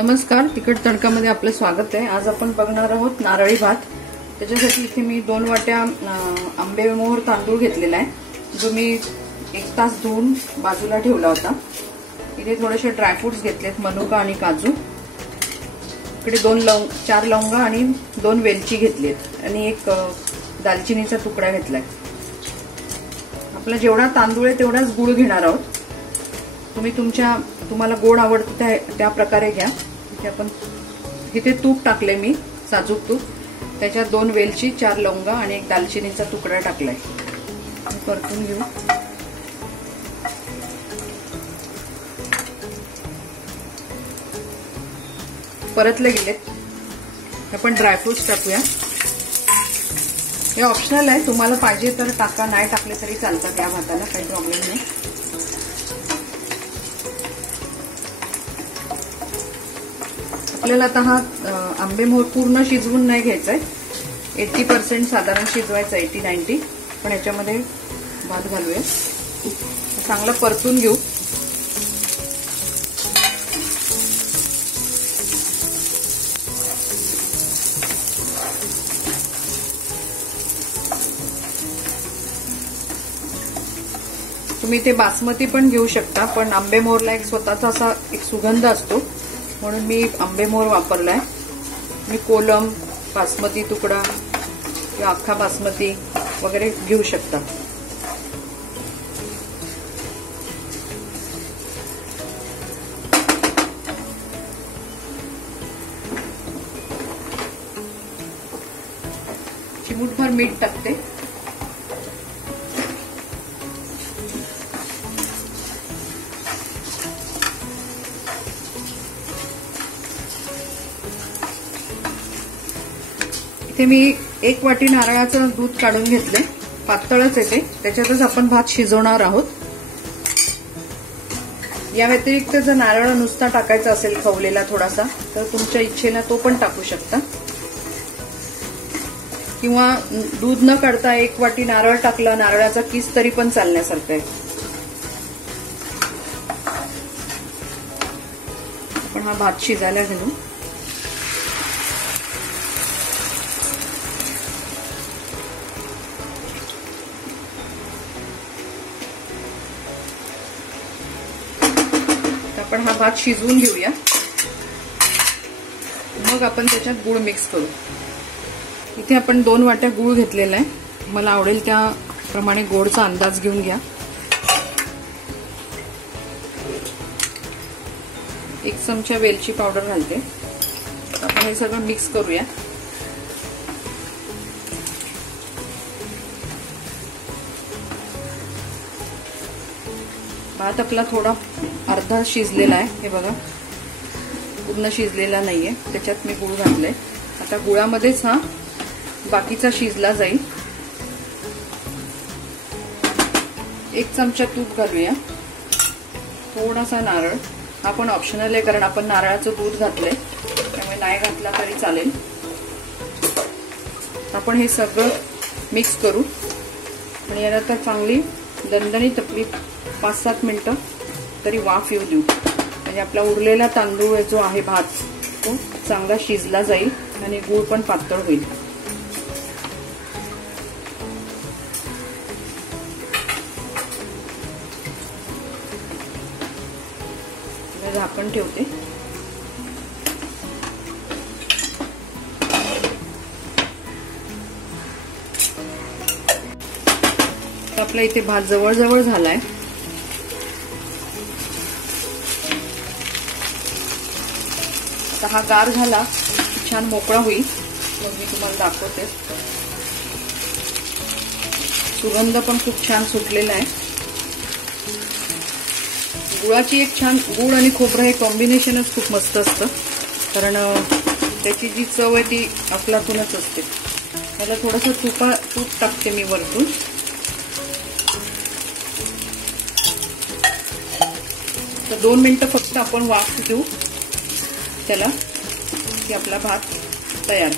नमस्कार, तिखट तडकामध्ये आपलं स्वागत आहे। आज आपण बघणार आहोत नारळी भात। त्याच्यासाठी इथे मी 2 वाट्या आंबेमोहर तांदूळ घेतलेला आहे, जो मी 1 तास धुवून बाजूला ठेवला होता। इथे थोडेसे ड्रायफ्रुट्स घेतलेत, मनुका आणि काजू। इकडे 4 लवंगा आणि 2 वेलची घेतलीत आणि एक दालचिनीचा तुकडा घेतलाय। आपला जेवढा तांदूळ आहे तेवढाच गुळ घेणार आहोत। तुम्ही तुम्हाला गोड आवडतं त्या प्रकारे घ्या। इथे आपण इथे तूप टाकले, मी साजूक तूप, त्याच्यात 2 वेलची, 4 लवंगा आणि एक दालचिनीचा तुकडा टाकलाय। परतून घेऊ। परतले गेलेत। आपण ड्रायफ्रुट्स टाकूया। हे ऑप्शनल आहे, तुम्हाला पाहिजे तर टाका, नाही टाकले तरी चालतात। त्या भाताला काही प्रॉब्लेम नाही। आपल्याला आता हा आंबेमोहर पूर्ण शिजवून नाही घ्यायचा आहे, 80% साधारण शिजवायचा, 80-90। पण याच्यामध्ये भात घालूया, चांगलं परतून घेऊ। तुम्ही ते बासमती पण घेऊ शकता, पण आंबेमोहरला एक स्वतःचा असा एक सुगंध असतो, म्हणून मी आंबेमोहर वापरलाय। मी कोलम, बासमती तुकडा किंवा अख्खा बासमती वगैरे घेऊ शकता। चिमूटभर मीठ टाकते। इथे मी 1 वाटी नारळाचं दूध काढून घेतले, पातळच येते, त्याच्यातच आपण भात शिजवणार आहोत। या व्यतिरिक्त जर नारळ नुसता टाकायचा असेल खवलेला थोडासा, तर तुमच्या इच्छेला तो पण टाकू शकता, किंवा दूध न काढता 1 वाटी नारळ टाकला, नारळाचा किस, तरी पण चालण्यासारखं आहे। आपण हा भात शिजायला घालू। आपण हा भात शिजवून घेऊया, मग आपण त्याच्यात गूळ मिक्स करू। इथे आपण 2 वाट्या गूळ घेतलेला आहे, मला आवडेल त्याप्रमाणे गोडचा अंदाज घेऊन घ्या। 1 चमचा वेलची पावडर घालते। आपण हे सगळं मिक्स करूया। भात आपला थोडा अर्धा शिजलेला आहे, हे बघा, पूर्ण शिजलेला नाहीये, त्याच्यात मी गूळ घातलंय। आता गुळामध्येच हा बाकीचा शिजला जाईल। 1 चमचा तूप घालूया, थोडासा नारळ, हा पण ऑप्शनल आहे, कारण आपण नारळाचं दूध घातलंय, त्यामुळे नाही घातला तरी चालेल। आपण हे सगळं मिक्स करू आणि याला तर चांगली दणदणीत आपली 5-7 मिनिटं तरी वाफ येऊ देऊ, म्हणजे आपला उरलेला तांदूळ जो आहे भात, तो चांगला शिजला जाईल आणि गूळ पण पातळ होईल। झाकण ठेवते। आपला इथे भात जवळ झालाय। आता हा गार झाला, छान मोकळा होईल, मग मी तुम्हाला दाखवते। सुगंध पण खूप छान सुटलेला आहे। गुळाची एक छान, गुळ आणि खोबरं हे कॉम्बिनेशनच खूप मस्त असतं, कारण त्याची जी चव आहे ती अफलातूनच असते। त्याला थोडंसं तूप टाकते मी वरतून। तर 2 मिनिटं फक्त आपण वाफ देऊ त्याला, की आपला भात तयार।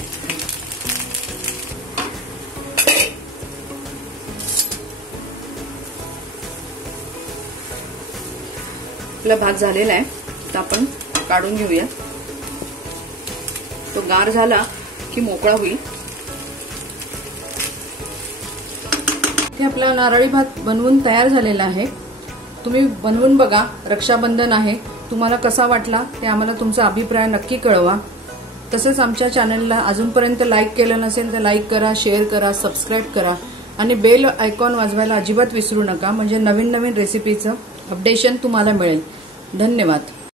आपला भात झालेला आहे, तर आपण काढून घेऊया। तो गार झाला की मोकळा होईल. इथे आपला नारळी भात बनवून तयार झालेला आहे. तुम्ही बनवून बघा. रक्षाबंधन आहे, तुम्हाला कसा वाटला ते आम्हाला तुमचा अभिप्राय नक्की कळवा. तसंच आमच्या चॅनलला अजूनपर्यंत लाईक केलं नसेल तर लाईक करा, शेअर करा, सबस्क्राईब करा आणि बेल आयकॉन वाजवायला अजिबात विसरू नका, म्हणजे नवीन नवीन रेसिपीचं अपडेशन तुम्हाला मिळेल. धन्यवाद.